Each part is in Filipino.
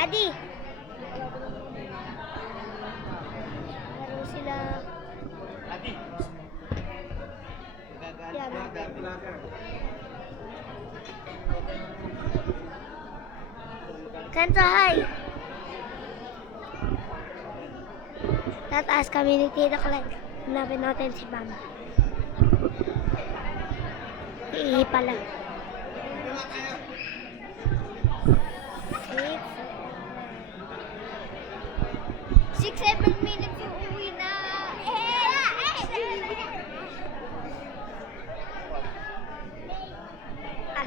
Adi! Laro sila. Adi. Yan. Kanta hi! Tataas kami ni Tita Clyde. Hanapin natin si Mama. Iihi pala. 6-7 minutes yung uwi na.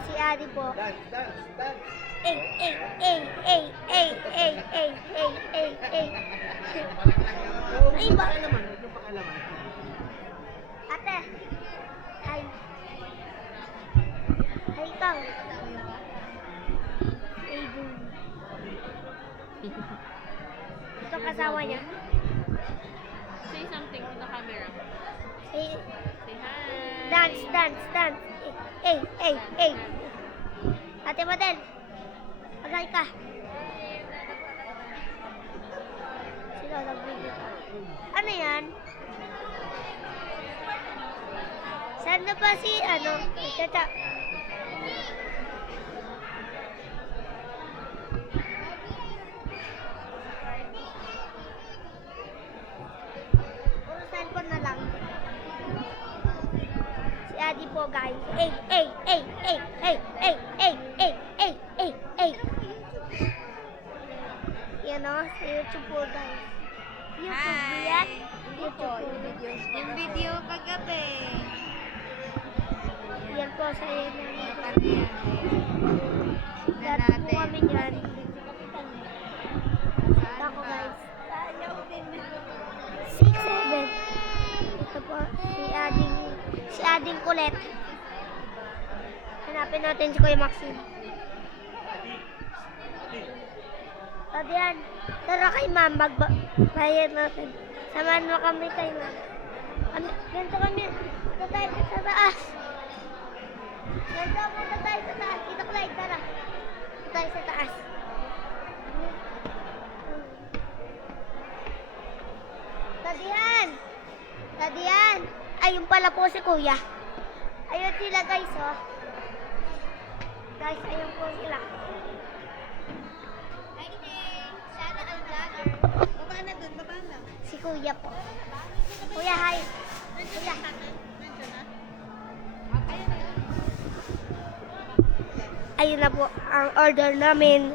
Si Adi po. Dance. Ay. Ay, ba? Ate. Hi. Hi, Kang. Hey, boom. Ito kasama niya. Say something to the camera. Say, Say hi. dance. Ay. Ate Madel. Magay ka. Sino nag-video ka? Ano yan? Saan na ba si, Tata? Puro cellphone na lang. Si Adi po, guys. Ay. Yan o, sa YouTube po, guys. YouTube Hi. yan. Hindi po, yung video kagabi. Yan po, sa yan. Paano yan? Tignan Lahat po natin. kami dyan. Saan Ako, ba? guys. 6-7. Ito po, si Ading Kulet. Hanapin natin si Kuya Maxine. Tadihan, tara kay Ma'am, magbayad natin. Samahan mo kami kay Ma'am. Ganito kami, punta tayo sa taas. Punta tayo sa taas. Dito, Clyde, tara. Punta tayo sa taas. Tadihan. Ayun pala po si Kuya. Ayun sila, guys, oh. Guys, ayun po sila. Sana ang vlogger. Baba na dun, baba na. Si Kuya po. Kuya, hi. Kuya. Ayun na po ang order namin.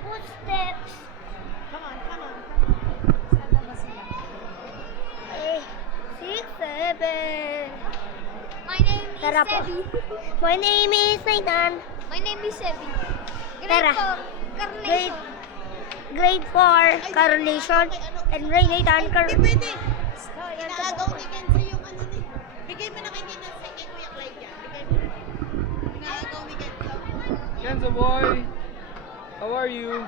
Footsteps. Come on. Saan ba sila? 6-7. My name is Tara po. Sebi. My name is Nathan. My name is Sebi. Tara. Grade 4, Correlation. And Ray Nathan. Hindi pwede. Oh, yan to Inaagaw po. ni Kenzo yung ano ni. Bigay mo na kay Kenzo sa kay Kuya Clyde yan. Bigay mo na. Inaagaw ni Kenzo. Kenzo boy, how are you?